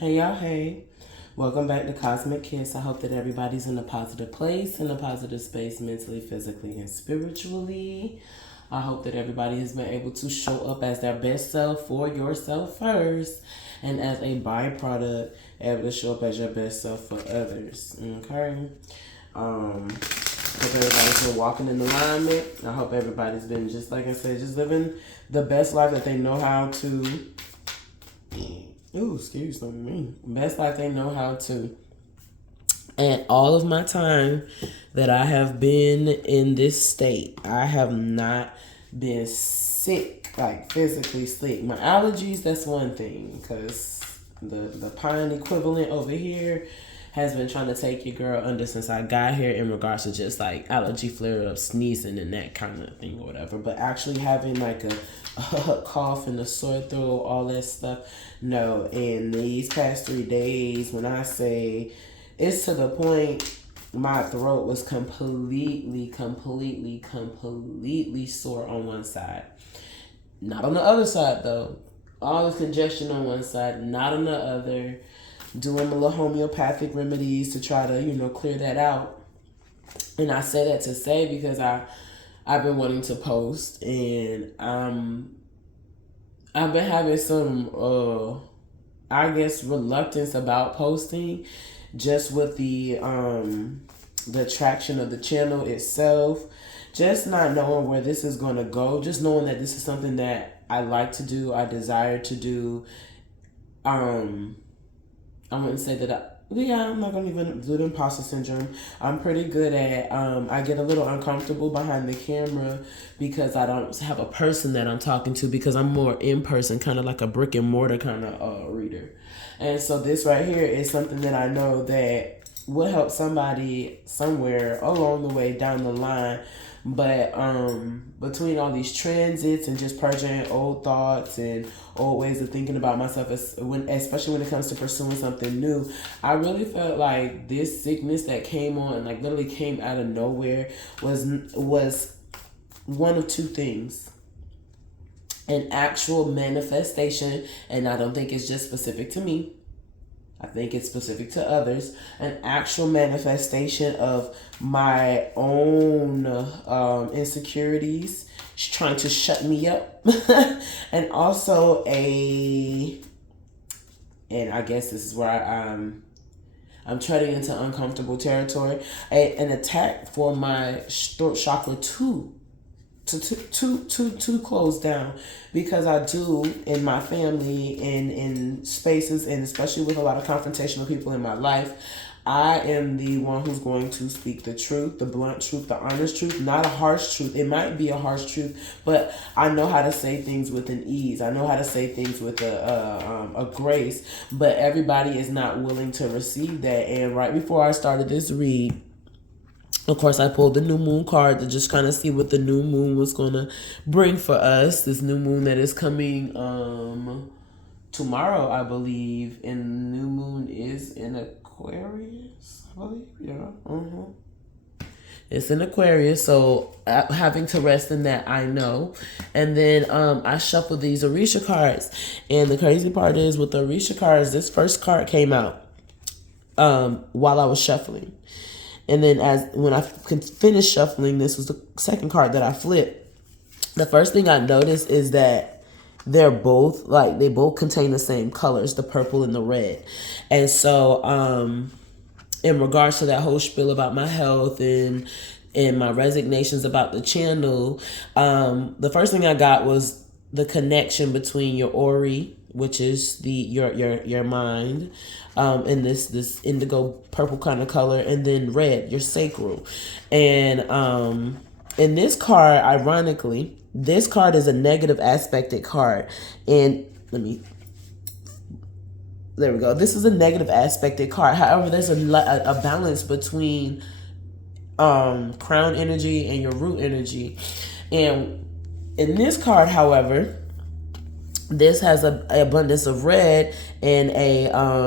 Hey y'all, hey. Welcome back to Cosmic Kiss. I hope that everybody's in a positive place, in a positive space, mentally, physically, and spiritually. I hope that everybody has been able to show up as their best self for yourself first, and as a byproduct, able to show up as your best self for others. Okay? Hope everybody's been walking in alignment. I hope everybody's been, just like I said, just living the best life that they know how to. Ooh, excuse me. Best life they know how to. And all of my time that I have been in this state, I have not been sick, like physically sick. My allergies, that's one thing, because the pine equivalent over here has been trying to take your girl under since I got here in regards to just like allergy flare ups, sneezing, and that kind of thing or whatever. But actually having like a cough and a sore throat, all that stuff, no. And these past 3 days, when I say it's to the point my throat was completely sore on one side. Not on the other side though. All this congestion on one side, not on the other. Doing a little homeopathic remedies to try to, clear that out. And I say that to say because I've been wanting to post, and I've been having some I guess reluctance about posting, just with the traction of the channel itself, just not knowing where this is going to go, just knowing that this is something that I like to do, I desire to do. I wouldn't say that I'm not going to even do the imposter syndrome. I'm pretty good at, I get a little uncomfortable behind the camera because I don't have a person that I'm talking to, because I'm more in person, kind of like a brick and mortar kind of reader. And so this right here is something that I know that will help somebody somewhere along the way down the line. But between all these transits and just purging old thoughts and old ways of thinking about myself, especially when it comes to pursuing something new, I really felt like this sickness that came on, like literally came out of nowhere, was one of two things: an actual manifestation, and I don't think it's just specific to me, I think it's specific to others, an actual manifestation of my own insecurities trying to shut me up. And also and I guess this is where I'm treading into uncomfortable territory, an attack for my throat chakra too. To close down, because I do, in my family and in spaces, and especially with a lot of confrontational people in my life, I am the one who's going to speak the truth, the blunt truth, the honest truth, not a harsh truth. It might be a harsh truth, but I know how to say things with an ease. I know how to say things with a grace, but everybody is not willing to receive that. And right before I started this read, of course, I pulled the new moon card to just kind of see what the new moon was going to bring for us. This new moon that is coming tomorrow, I believe. And new moon is in Aquarius, I believe. Yeah. It's in Aquarius, so having to rest in that, I know. And then I shuffled these Orisha cards. And the crazy part is, with the Orisha cards, this first card came out while I was shuffling. And then when I finished shuffling, this was the second card that I flipped. The first thing I noticed is that they both contain the same colors, the purple and the red. And so in regards to that whole spiel about my health and my resignations about the channel, the first thing I got was the connection between your Ori, which is your mind, in this indigo purple kind of color, and then red, your sacral. And in this card, ironically, this card is a negative aspected card. And there we go. This is a negative aspected card. However, there's a balance between crown energy and your root energy. And in this card, however, this has an abundance of red and a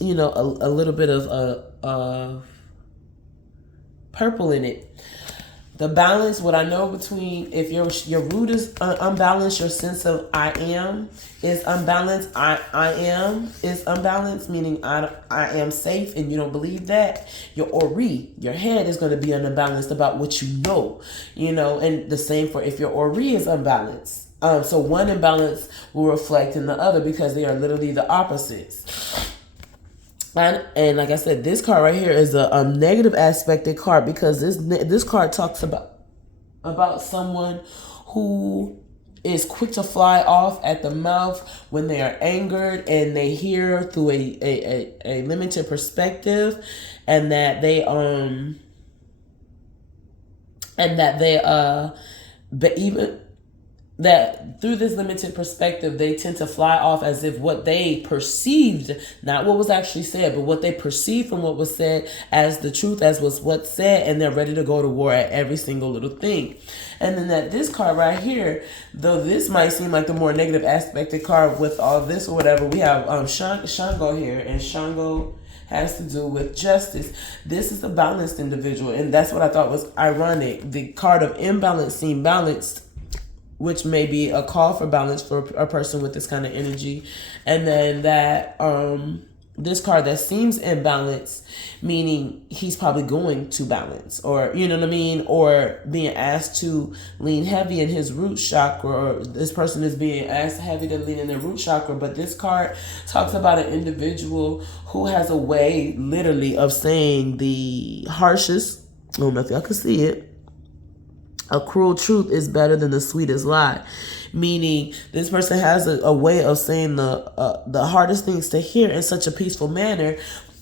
little bit of purple in it. The balance, what I know between, if your root is unbalanced, your sense of I am is unbalanced. I am is unbalanced, meaning I am safe, and you don't believe that. Your ori, your head, is going to be unbalanced about what you know, and the same for if your ori is unbalanced. So one imbalance will reflect in the other because they are literally the opposites. And like I said, this card right here is a negative aspected card because this card talks about someone who is quick to fly off at the mouth when they are angered, and they hear through a limited perspective, and that they but even that through this limited perspective, they tend to fly off as if what they perceived, not what was actually said, but what they perceived from what was said as the truth, as was what's said, and they're ready to go to war at every single little thing. And then that this card right here, though this might seem like the more negative aspected card with all this or whatever, we have Shango here, and Shango has to do with justice. This is a balanced individual, and that's what I thought was ironic. The card of imbalance seemed balanced, which may be a call for balance for a person with this kind of energy. And then that this card that seems imbalanced, meaning he's probably going to balance, or you know what I mean, or being asked to lean heavy in his root chakra, or this person is being asked heavy to lean in their root chakra. But this card talks about an individual who has a way, literally, of saying the harshest, I don't know if y'all can see it, a cruel truth is better than the sweetest lie. Meaning this person has a way of saying the hardest things to hear in such a peaceful manner,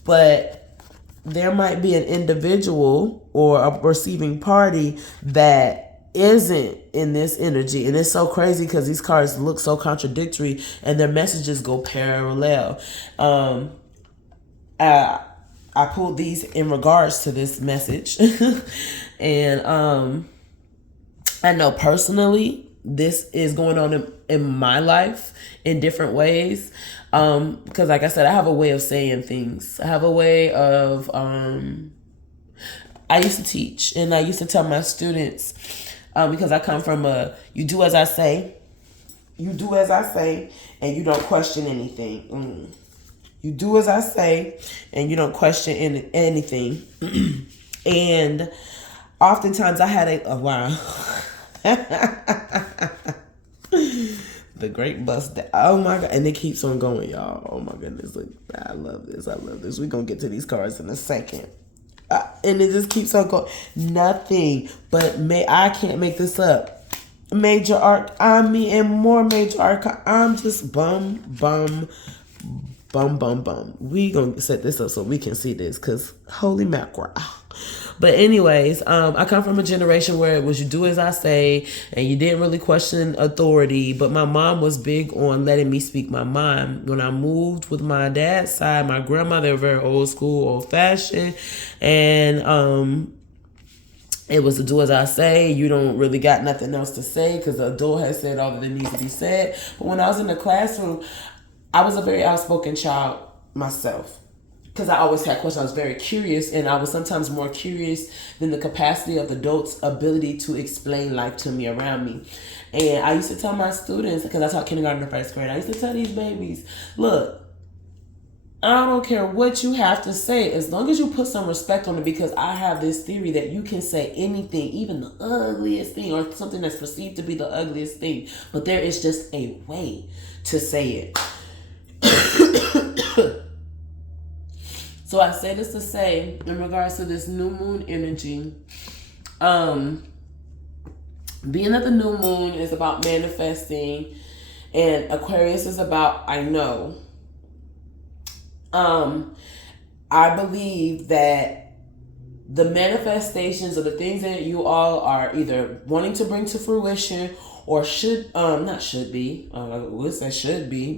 but there might be an individual or a receiving party that isn't in this energy. And it's so crazy because these cards look so contradictory and their messages go parallel. I pulled these in regards to this message. And I know personally this is going on in my life in different ways. Because like I said, I have a way of saying things. I have a way of, I used to teach, and I used to tell my students, because I come from you do as I say, and you don't question anything. You do as I say, and you don't question anything. And oftentimes I had wow. The great bust down. Oh my God. And it keeps on going, y'all. Oh my goodness. Look, I love this. We're going to get to these cards in a second. And it just keeps on going. Nothing but I can't make this up. Major arc. And more major arc. I'm just bum. We going to set this up so we can see this, because holy mackerel. But anyways, I come from a generation where it was you do as I say, and you didn't really question authority. But my mom was big on letting me speak my mind. When I moved with my dad's side, my grandmother, were very old school, old fashioned, and it was to do as I say. You don't really got nothing else to say because the adult has said all that needs to be said. But when I was in the classroom, I was a very outspoken child myself, because I always had questions. I was very curious, and I was sometimes more curious than the capacity of adults' ability to explain life to me around me. And I used to tell my students, because I taught kindergarten and first grade, I used to tell these babies, look, I don't care what you have to say, as long as you put some respect on it, because I have this theory that you can say anything, even the ugliest thing, or something that's perceived to be the ugliest thing, but there is just a way to say it. So I say this to say, in regards to this new moon energy, being that the new moon is about manifesting and Aquarius is about I know, I believe that the manifestations of the things that you all are either wanting to bring to fruition or should be,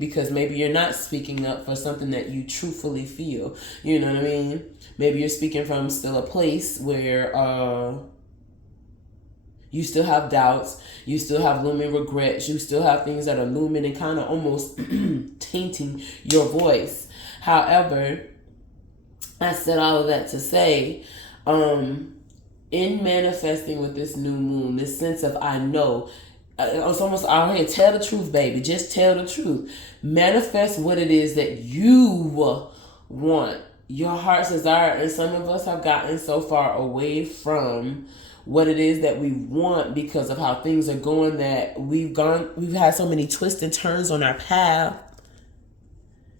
because maybe you're not speaking up for something that you truthfully feel. You know what I mean? Maybe you're speaking from still a place where you still have doubts, you still have looming regrets, you still have things that are looming and kind of almost tainting your voice. However, I said all of that to say, in manifesting with this new moon, this sense of I know. It's almost out here. Tell the truth, baby. Just tell the truth. Manifest what it is that you want. Your heart's desire. And some of us have gotten so far away from what it is that we want because of how things are going that we've had so many twists and turns on our path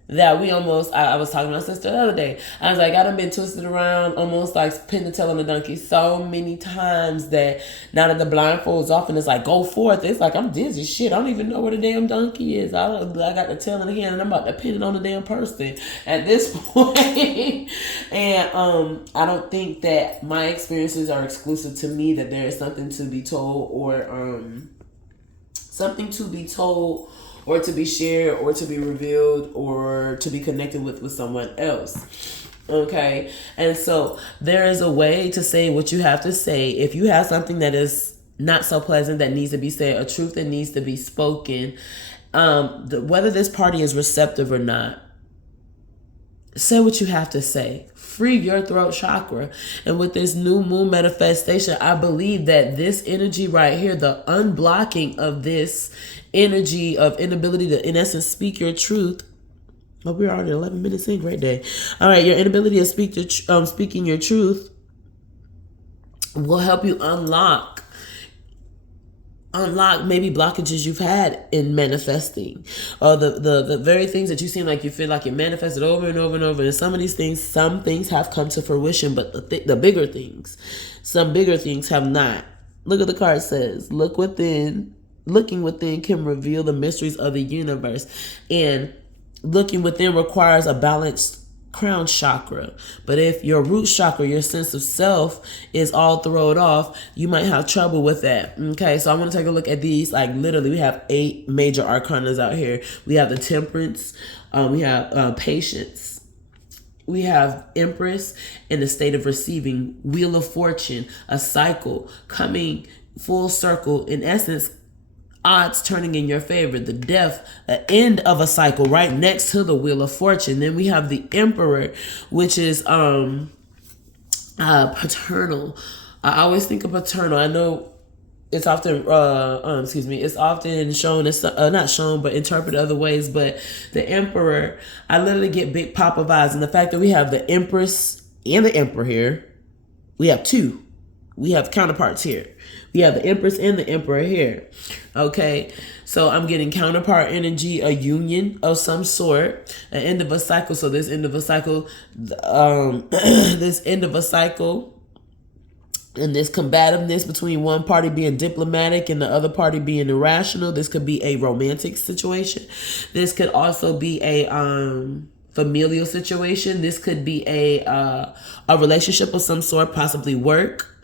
that we almost, I was talking to my sister the other day. I was like, I done been twisted around, almost like pin the tail on the donkey so many times that now that the blindfold's off and it's like, go forth. It's like, I'm dizzy. Shit, I don't even know where the damn donkey is. I got the tail in the hand and I'm about to pin it on the damn person at this point. And I don't think that my experiences are exclusive to me, that there is something to be told or something to be told or to be shared, or to be revealed, or to be connected with someone else. Okay? And so there is a way to say what you have to say. If you have something that is not so pleasant that needs to be said, a truth that needs to be spoken, whether this party is receptive or not, say what you have to say. Free your throat chakra. And with this new moon manifestation, I believe that this energy right here, the unblocking of this energy of inability to, in essence, speak your truth. Oh, we're already 11 minutes in. Great day. All right, your inability to speaking your truth will help you unlock maybe blockages you've had in manifesting, or the very things that you seem like you feel like you manifested over and over and over. And some things have come to fruition, but the bigger things, some bigger things have not. Look at the card says, look within. Looking within can reveal the mysteries of the universe, and looking within requires a balanced crown chakra. But if your root chakra, your sense of self, is all thrown off, you might have trouble with that. Okay, so I'm going to take a look at these. Like literally, we have 8 major arcanas out here. We have the Temperance, we have Patience, we have Empress in the state of receiving, Wheel of Fortune, a cycle coming full circle, in essence, odds turning in your favor, the death, the end of a cycle right next to the Wheel of Fortune. Then we have the Emperor, which is paternal. I always think of paternal. I know it's often it's often shown as not shown but interpreted other ways, but the Emperor, I literally get big pop of eyes. And the fact that we have the Empress and the Emperor here, we have 2. We have counterparts here. We have the Empress and the Emperor here. Okay, so I'm getting counterpart energy, a union of some sort, an end of a cycle. So this end of a cycle, this end of a cycle, and this combativeness between one party being diplomatic and the other party being irrational. This could be a romantic situation. This could also be a familial situation. This could be a relationship of some sort, possibly work.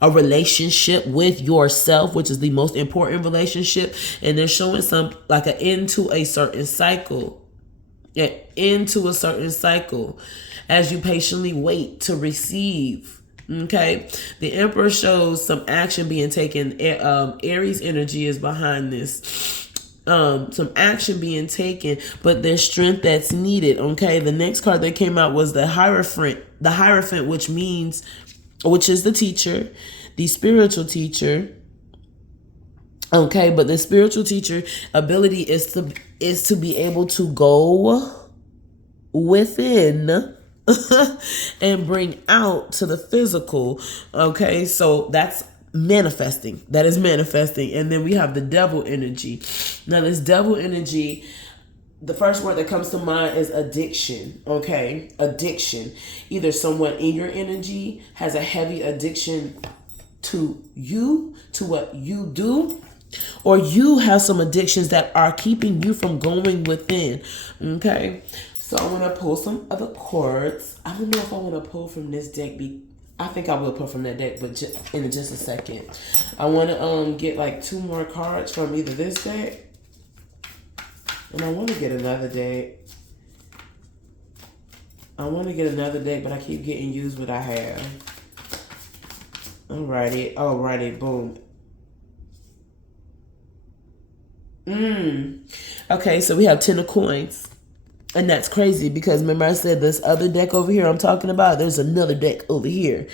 A relationship with yourself, which is the most important relationship. And they're showing some like an end to a certain cycle. An end to a certain cycle as you patiently wait to receive. Okay. The Emperor shows some action being taken. Aries energy is behind this. Some action being taken, but there's strength that's needed. Okay. The next card that came out was the Hierophant. The Hierophant, which is the teacher, the spiritual teacher. Okay, but the spiritual teacher ability is to be able to go within and bring out to the physical. Okay, so that's manifesting. That is manifesting. And then we have the devil energy. Now this devil energy, the first word that comes to mind is addiction. Okay, addiction. Either someone in your energy has a heavy addiction to you, to what you do, or you have some addictions that are keeping you from going within. Okay, so I want to pull some other cards. I don't know if I want to pull from this deck. I think I will pull from that deck, but in just a second. I want to get like 2 more cards from either this deck, and I want to get another deck. But I keep getting used what I have. Alrighty, boom. Okay, so we have 10 of coins. And that's crazy because remember I said this other deck over here I'm talking about? There's another deck over here.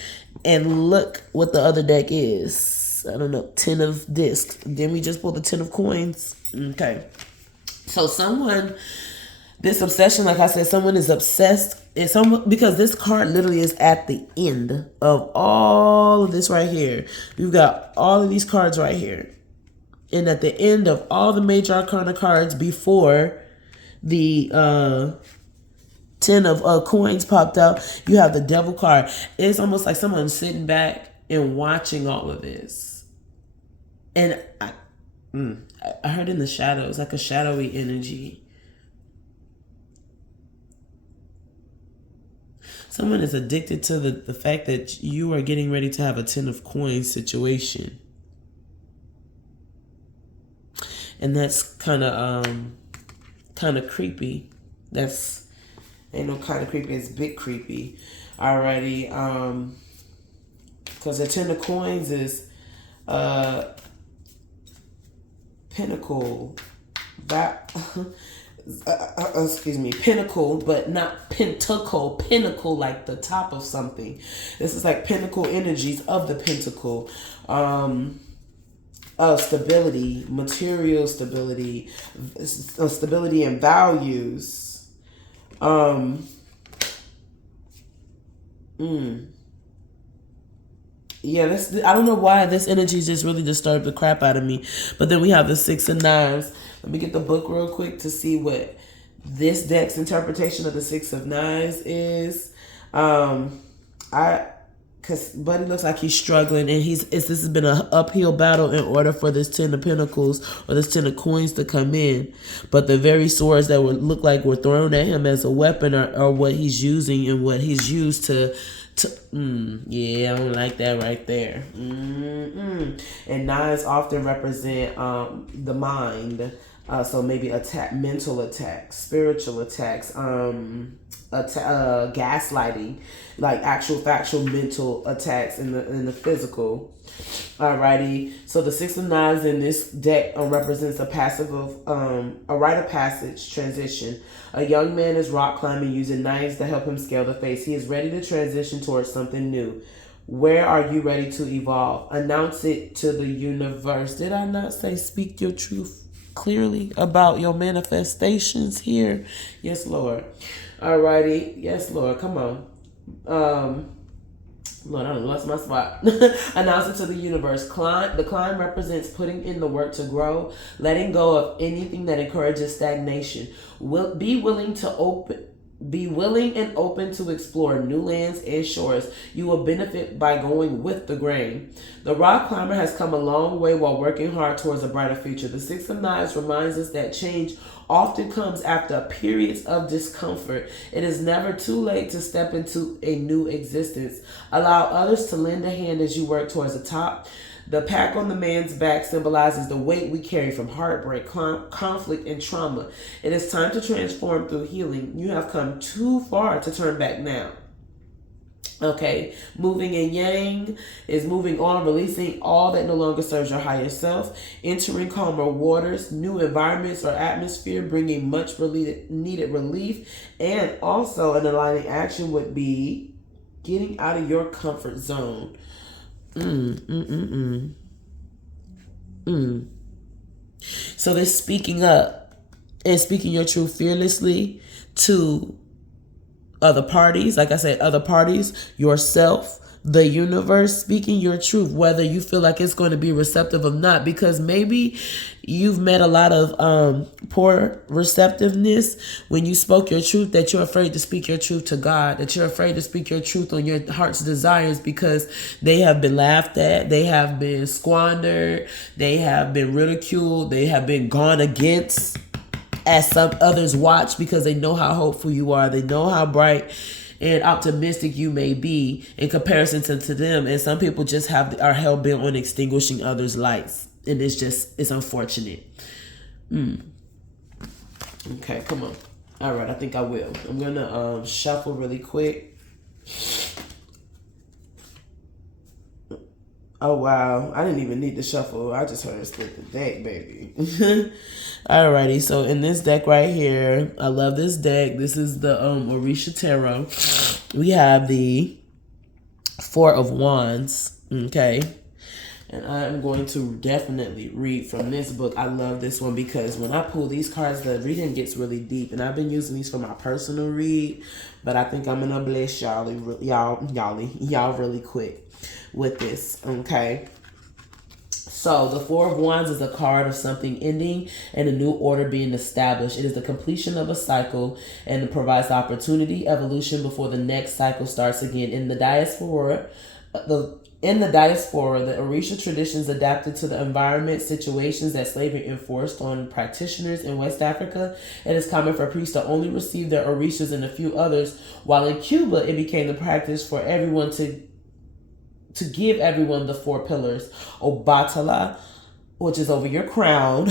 And look what the other deck is. I don't know, 10 of discs. Then we just pulled the 10 of coins. Okay. So someone, this obsession, like I said, someone is obsessed. It's someone, because this card literally is at the end of all of this right here. You've got all of these cards right here. And at the end of all the major arcana cards before the 10 of coins popped out, you have the devil card. It's almost like someone sitting back and watching all of this. And I heard in the shadows, like a shadowy energy. Someone is addicted to the fact that you are getting ready to have a 10 of coins situation. And that's kind of creepy. That's ain't no kind of creepy, it's big creepy. Alrighty. Because the 10 of coins is pinnacle. That excuse me, pinnacle, but not pentacle. Pinnacle, like the top of something. This is like pinnacle energies of the pentacle. Stability, material stability, stability and values. Yeah, this, I don't know why this energy just really disturbed the crap out of me. But then we have the 6 of Knives. Let me get the book real quick to see what this deck's interpretation of the 6 of Knives is. Because Buddy looks like he's struggling, and this has been an uphill battle in order for this 10 of Pentacles or this 10 of Coins to come in. But the very swords that would look like were thrown at him as a weapon are what he's using and what he's used to yeah, I don't like that right there. And knives often represent the mind. So maybe mental attacks, spiritual attacks, gaslighting, like actual factual mental attacks in the physical. Alrighty. So the 6 of Knives in this deck represents a rite of passage transition. A young man is rock climbing using knives to help him scale the face. He is ready to transition towards something new. Where are you ready to evolve? Announce it to the universe. Did I not say speak your truth clearly about your manifestations here? Yes, Lord. Alrighty. Yes, Lord. Come on. Lord, I lost my spot. Announce it to the universe. The climb represents putting in the work to grow, letting go of anything that encourages stagnation. Be willing and open to explore new lands and shores. You will benefit by going with the grain. The rock climber has come a long way while working hard towards a brighter future. The 6 of Knives reminds us that change often comes after periods of discomfort. It is never too late to step into a new existence. Allow others to lend a hand as you work towards the top. The pack on the man's back symbolizes the weight we carry from heartbreak, conflict, and trauma. It is time to transform through healing. You have come too far to turn back now. Okay, moving in Yang is moving on, releasing all that no longer serves your higher self, entering calmer waters, new environments or atmosphere, bringing much needed relief, and also an aligning action would be getting out of your comfort zone. So this speaking up and speaking your truth fearlessly to other parties, like I said, other parties, yourself, the universe, speaking your truth, whether you feel like it's going to be receptive or not, because maybe you've met a lot of poor receptiveness when you spoke your truth, that you're afraid to speak your truth to God, that you're afraid to speak your truth on your heart's desires because they have been laughed at, they have been squandered, they have been ridiculed, they have been gone against as some others watch because they know how hopeful you are. They know how bright and optimistic you may be in comparison to them. And some people just are hell-bent on extinguishing others' lights. And it's unfortunate. Okay, come on. All right, I think I will. I'm going to shuffle really quick. Oh, wow. I didn't even need to shuffle. I just heard split the deck, baby. Alrighty. So in this deck right here, I love this deck. This is the Orisha Tarot. We have the Four of Wands. Okay. And I'm going to definitely read from this book. I love this one because when I pull these cards, the reading gets really deep. And I've been using these for my personal read. But I think I'm going to bless y'all really quick with this. Okay. So the Four of Wands is a card of something ending and a new order being established. It is the completion of a cycle and it provides opportunity, evolution before the next cycle starts again. In the diaspora, the Orisha traditions adapted to the environment, situations that slavery enforced on practitioners in West Africa. It is common for priests to only receive their Orishas and a few others, while in Cuba it became the practice for everyone to give everyone the four pillars. Obatala, which is over your crown.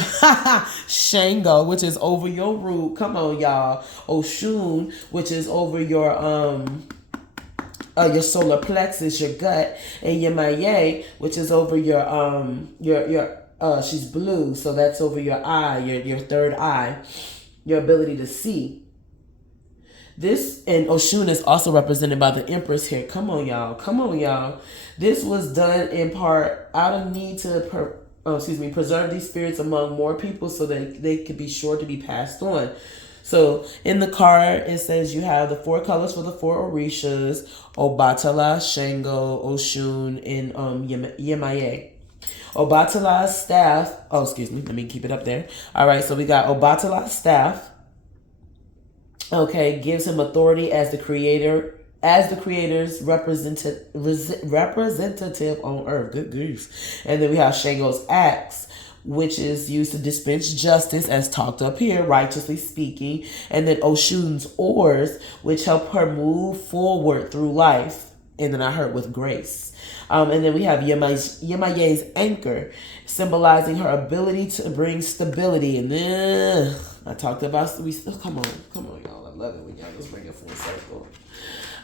Shango, which is over your root. Come on, y'all. Oshun, which is over your solar plexus, your gut, and Yemaye, which is over your she's blue, so that's over your eye, your third eye, your ability to see. This, and Oshun is also represented by the Empress here. Come on, y'all. Come on, y'all. This was done in part out of need to preserve these spirits among more people so that they could be sure to be passed on. So in the card, it says you have the four colors for the four Orishas: Obatala, Shango, Oshun, and Yemaye. Obatala's staff. Oh, excuse me. Let me keep it up there. All right. So we got Obatala's staff. Okay, gives him authority as the creator's representative on earth. Good grief. And then we have Shango's axe, which is used to dispense justice, as talked up here, righteously speaking. And then Oshun's oars, which help her move forward through life. And then I heard with grace. And then we have Yemaye's anchor, symbolizing her ability to bring stability. And then I talked about, come on, y'all. I love it when y'all just bring it full circle.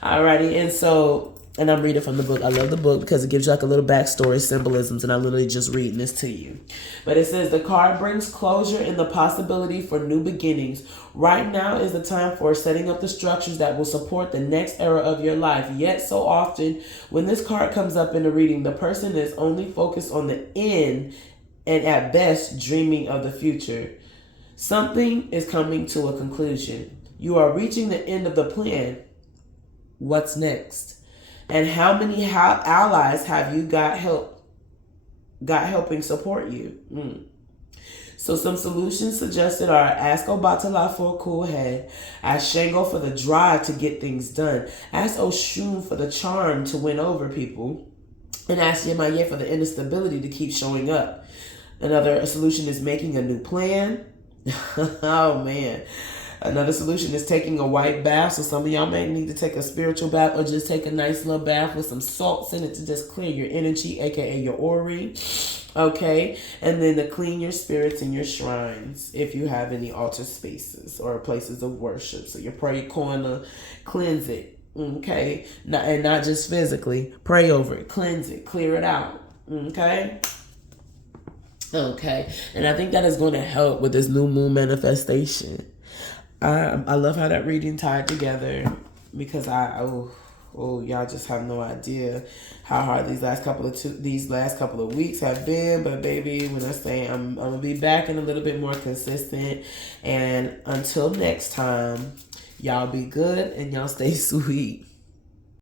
Alrighty, and I'm reading from the book. I love the book because it gives you like a little backstory, symbolisms, and I'm literally just reading this to you. But it says the card brings closure and the possibility for new beginnings. Right now is the time for setting up the structures that will support the next era of your life. Yet so often, when this card comes up in the reading, the person is only focused on the end and at best dreaming of the future. Something is coming to a conclusion. You are reaching the end of the plan. What's next? And how many allies have you got helping support you? So some solutions suggested are ask Obatala for a cool head, ask Shango for the drive to get things done, ask Oshun for the charm to win over people, and ask Yemaye for the inner stability to keep showing up. Another solution is making a new plan. Oh man. Another solution is taking a white bath. So some of y'all may need to take a spiritual bath or just take a nice little bath with some salts in it to just clear your energy, aka your ori. Okay. And then to clean your spirits and your shrines if you have any altar spaces or places of worship. So your prayer corner, cleanse it. Okay. And not just physically. Pray over it. Cleanse it. Clear it out. Okay. Okay. And I think that is going to help with this new moon manifestation. I love how that reading tied together because y'all just have no idea how hard these last couple of weeks have been. But baby, when I say I'm gonna be back and a little bit more consistent. And until next time, y'all be good and y'all stay sweet.